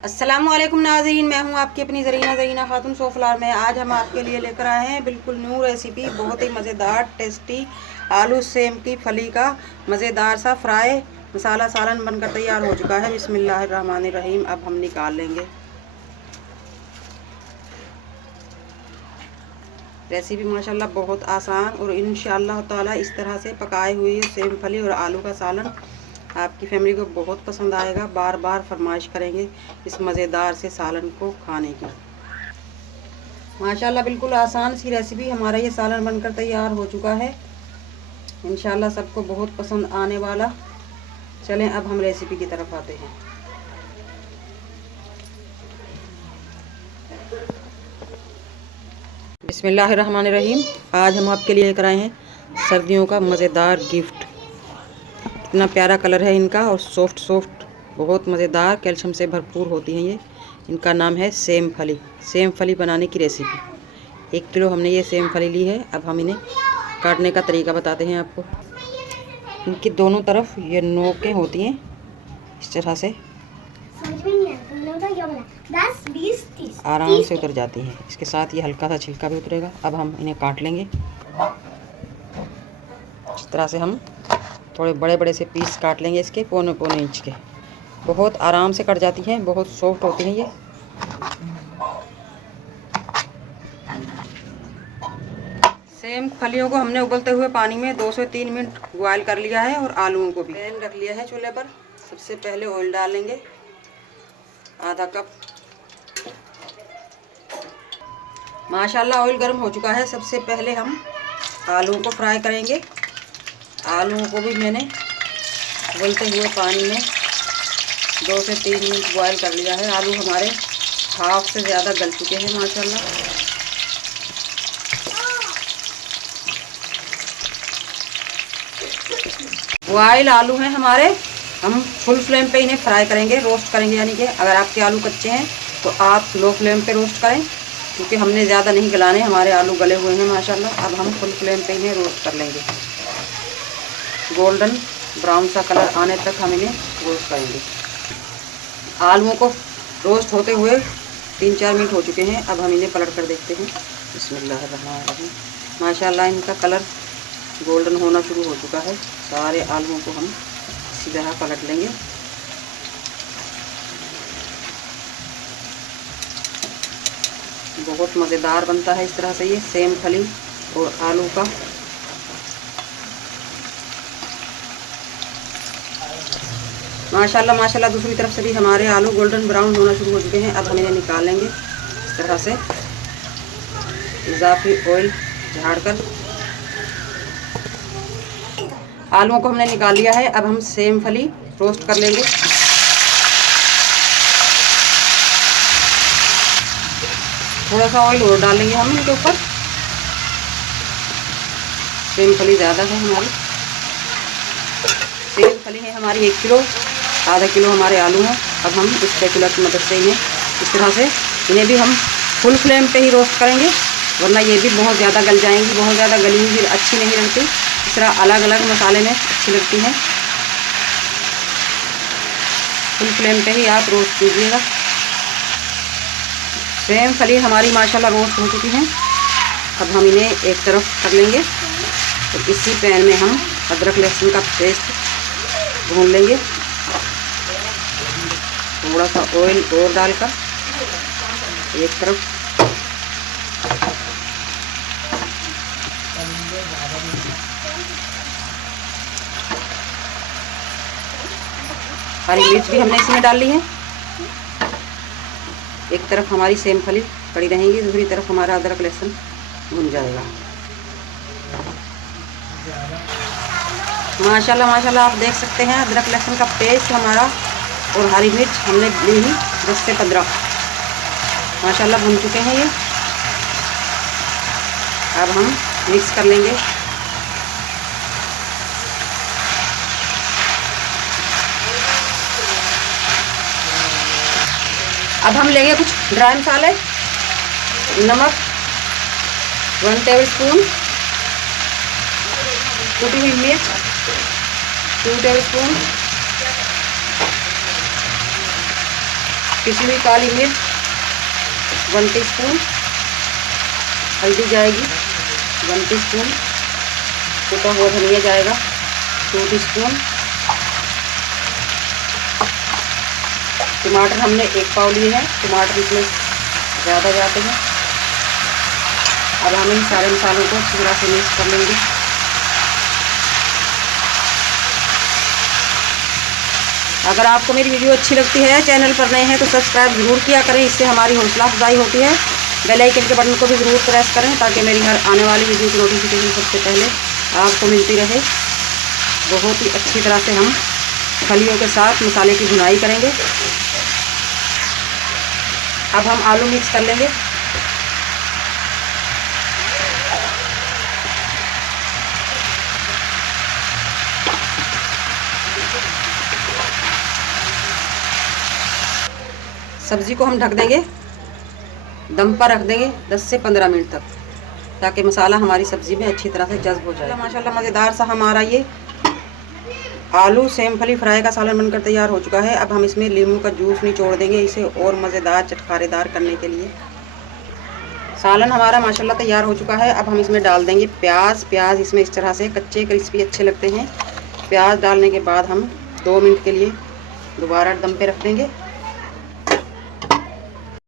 अस्सलामुअलैकुम नाज़रीन, मैं हूं आपकी अपनी ज़रीना खातून सोफलार में। आज हम आपके लिए लेकर आए हैं बिल्कुल न्यू रेसिपी, बहुत ही मज़ेदार टेस्टी आलू सेम की फली का मज़ेदार सा फ्राई मसाला सालन बनकर तैयार हो चुका है। बिस्मिल्लाहिर्रहमानिर्रहीम। अब हम निकाल लेंगे। रेसिपी माशाल्लाह बहुत आसान और इंशाअल्लाह ताला इस तरह से पकाए हुए सेम फली और आलू का सालन आपकी फैमिली को बहुत पसंद आएगा। बार बार फरमाइश करेंगे इस मज़ेदार से सालन को खाने की। माशाल्लाह बिल्कुल आसान सी रेसिपी, हमारा ये सालन बनकर तैयार हो चुका है। इंशाल्लाह सबको बहुत पसंद आने वाला। चलें अब हम रेसिपी की तरफ आते हैं। बिस्मिल्लाहिर्रहमानिर्रहीम। आज हम आपके लिए लेकर आए हैं सर्दियों का मज़ेदार गिफ्ट। इतना प्यारा कलर है इनका और सॉफ्ट सॉफ्ट, बहुत मज़ेदार, कैल्शियम से भरपूर होती हैं ये। इनका नाम है सेम फली। सेम फली बनाने की रेसिपी। 1 किलो हमने ये सेम फली ली है। अब हम इन्हें काटने का तरीका बताते हैं आपको। इनकी दोनों तरफ ये नोकें होती हैं, इस तरह से आराम से उतर जाती हैं। इसके साथ ये हल्का सा छिलका भी उतरेगा। अब हम इन्हें काट लेंगे। इस तरह से हम थोड़े बड़े बड़े से पीस काट लेंगे इसके, पौने पौने इंच के। बहुत आराम से कट जाती हैं, बहुत सॉफ्ट होती हैं ये। सेम फलियों को हमने उबलते हुए पानी में 2 से 3 मिनट बॉयल कर लिया है और आलूओं को भी। पैन रख लिया है चूल्हे पर। सबसे पहले ऑयल डालेंगे, आधा कप। माशाल्लाह ऑयल गर्म हो चुका है। सबसे पहले हम आलूओं को फ्राई करेंगे। आलूओं को भी मैंने उबलते हुए पानी में 2 से 3 मिनट बॉयल कर लिया है। आलू हमारे हाफ से ज़्यादा गल चुके हैं माशाल्लाह। बॉयल आलू हैं हमारे। हम फुल फ्लेम पे इन्हें फ्राई करेंगे, रोस्ट करेंगे। यानी कि अगर आपके आलू कच्चे हैं तो आप लो फ्लेम पे रोस्ट करें, क्योंकि हमने ज़्यादा नहीं गलाने, हमारे आलू गले हुए हैं माशाल्लाह। अब हम फुल फ्लेम पे इन्हें रोस्ट कर लेंगे। गोल्डन ब्राउन सा कलर आने तक हम इन्हें रोस्ट करेंगे। आलूओं को रोस्ट होते हुए 3-4 मिनट हो चुके हैं। अब हम इन्हें पलट कर देखते हैं। बिस्मिल्लाहिर्रहमानिर्रहीम। माशाल्लाह इनका कलर गोल्डन होना शुरू हो चुका है। सारे आलूओं को हम इसी तरह पलट लेंगे। बहुत मज़ेदार बनता है इस तरह से ये सेम फली और आलू का। माशाल्लाह माशाल्लाह दूसरी तरफ से भी हमारे आलू गोल्डन ब्राउन होना शुरू हो चुके हैं। अब हम इन्हें निकाल लेंगे इस तरह से, इजाफी ऑयल झाड़कर। आलूओं को हमने निकाल लिया है। अब हम सेम फली रोस्ट कर लेंगे। थोड़ा सा ऑयल और डालेंगे हम इनके ऊपर। सेम फली ज़्यादा है हमारी। सेम फली है हमारी 1 किलो, आधा किलो हमारे आलू हैं। अब हम इस स्पैचुला की मदद से इन्हें इस तरह से, इन्हें भी हम फुल फ्लेम पे ही रोस्ट करेंगे, वरना ये भी बहुत ज़्यादा गल जाएंगी। बहुत ज़्यादा गली हुई अच्छी नहीं लगती। इस तरह अलग अलग मसाले में अच्छी लगती हैं। फुल फ्लेम पे ही आप रोस्ट कीजिएगा। सेम फली हमारी माशाल्लाह रोस्ट हो चुकी हैं। अब हम इन्हें एक तरफ कर लेंगे। तो इसी पैन में हम अदरक लहसुन का पेस्ट भून लेंगे। थोड़ा सा ऑयल और डालकर एक तरफ। हरी मिर्च भी हमने इसी में डाल ली है। एक तरफ हमारी सेम फली पड़ी रहेंगी, दूसरी तरफ हमारा अदरक लहसुन भुन जाएगा। माशाल्लाह माशाल्लाह आप देख सकते हैं अदरक लहसुन का पेस्ट हमारा और हरी मिर्च हमने ली ही 10 से 15 माशाल्लाह भुन चुके हैं ये। अब हम मिक्स कर लेंगे। अब हम लेंगे कुछ ड्राई मसाले। नमक 1 टेबलस्पून, कुटी हुई मिर्च 2 टेबलस्पून, पिसी हुई काली मिर्च 1 टीस्पून, हल्दी जाएगी 1 टीस्पून, कुटा हुआ धनिया जाएगा 2 टीस्पून, टमाटर हमने 1 पाव लिए हैं, टमाटर इसमें ज़्यादा जाते हैं। अब हम इन सारे मसालों को अच्छी तरह से मिक्स कर लेंगे। अगर आपको मेरी वीडियो अच्छी लगती है, चैनल पर नए हैं तो सब्सक्राइब ज़रूर किया करें, इससे हमारी हौसला अफजाई होती है। बेल आइकन के बटन को भी ज़रूर प्रेस करें ताकि मेरी हर आने वाली वीडियो की नोटिफिकेशन सबसे पहले आपको मिलती रहे। बहुत ही अच्छी तरह से हम फलियों के साथ मसाले की भुनाई करेंगे। अब हम आलू मिक्स कर लेंगे। सब्ज़ी को हम ढक देंगे, दम पर रख देंगे 10 से 15 मिनट तक, ताकि मसाला हमारी सब्ज़ी में अच्छी तरह से जज्ब हो जाए। माशाल्लाह मज़ेदार सा हमारा ये आलू सेम फली फ्राई का सालन बनकर तैयार हो चुका है। अब हम इसमें नींबू का जूस निचोड़ देंगे इसे और मज़ेदार चटखारेदार करने के लिए। सालन हमारा माशाल्लाह तैयार हो चुका है। अब हम इसमें डाल देंगे प्याज। प्याज इसमें इस तरह से कच्चे क्रिस्पी अच्छे लगते हैं। प्याज डालने के बाद हम 2 मिनट के लिए दोबारा दम पे रख देंगे।